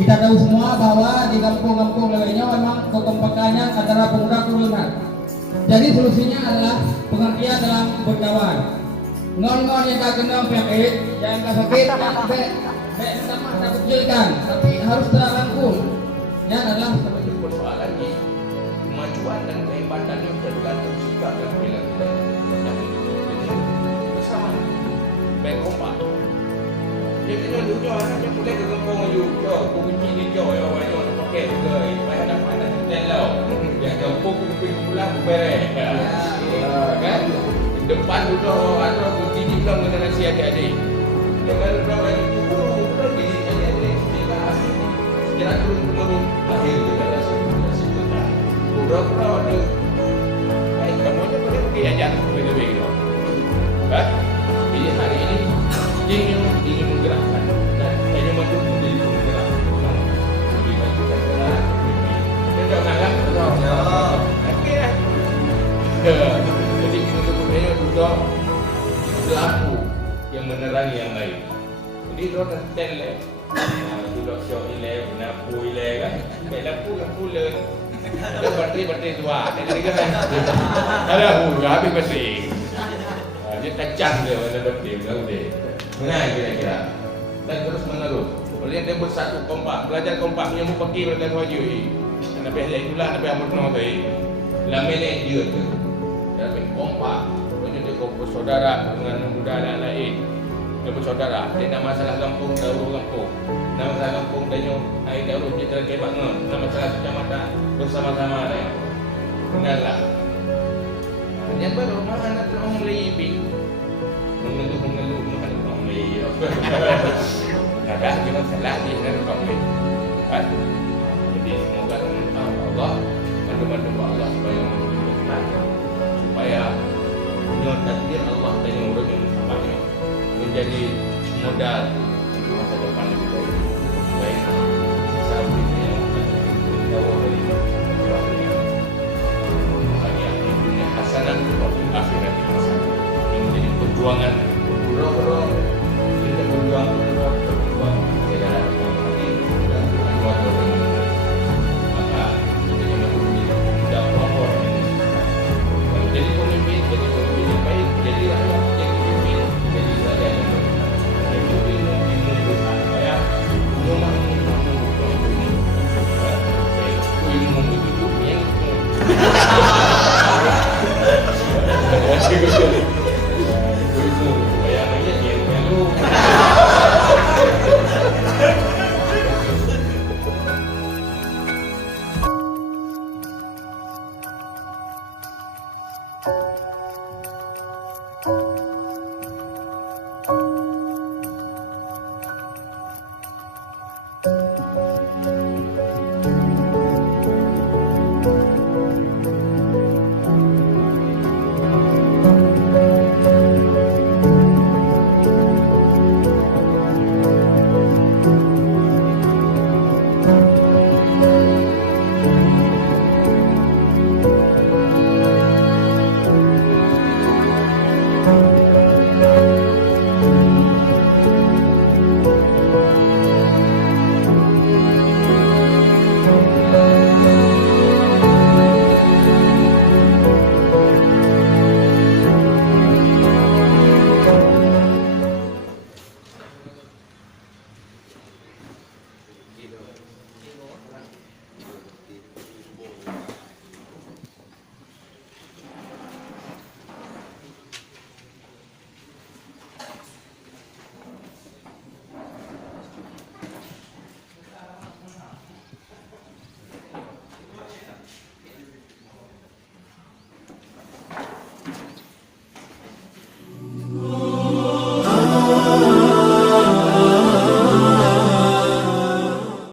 Kita tahu semua bahwa di kampung-kampung lainnya memang kekompakannya antara pemuda kurungan. Jadi solusinya adalah pengertian dalam berkawan. Ngon-ngon yang tak kena penyakit, yang tak sakit, baik sama tak kecilkan, tapi harus terangkul. Yang adalah sebagai persoalan ini kemajuan dan kehebatan yang tergantung sikap dan pilihan kita bersama baik kompak. Dia kena dunia anaknya boleh ke kampung ayu. Yo, kunci ni yo yo pakai juga. Bayar dapat nak hotel lau. Yang kampung pergi pulang beres. Kan? Depan dulu ada kunci ni kan generasi adik-adik. Jangan orang yang guru lagi adik-adik jelas. Kira turun lahir generasi kita. Berapa ada kamu ni boleh pergi ajar begitu. Kan? Jadi hari ini ingin menggerakkan dan hanya mampu menjadi penggerak lebih maju dan gerak dan janganlah okey lah jadi kita sebenarnya duduk pelaku yang menerangi yang lain jadi duduk stand lah duduk show ilai menapu ilai kan lampu len ada bateri tua ada habis bateri dia kacang dia mana bateri tahu dia. Nah, kira-kira dan terus menerus. Oleh dia bersatu kompak, belajar kompak yang mau pergi belajar wajib. Nabi Hidayah itulah Nabi Ahmad Nawawi. Lamene dia tu. Dalam kompak, dia bersaudara dengan muda dan lain. Dia bersaudara. Dia nak masalah kampung, daurah kampung. Nak masalah kampung dan air daurah dia terkebak dengan. Nak masalah kecamatan bersama-sama dia. Kenallah. Ternyata rumah anak orang Melayu mengeluh kadang kita salah di dalam konflik kan jadi semoga Allah bantu Allah supaya punya takdir Allah dan urut yang samanya menjadi modal untuk masa depan lebih baik baik sampai yang tahu dari bahagia dunia hasanah maupun akhirat hasanah yang menjadi perjuangan bro kita berjuang tidak ada lagi dan buat maka kita tidak pelopor jadi pemimpin yang baik jadi rakyat yang dipimpin jadi rakyat yang dipimpin supaya rumah ilmu itu yang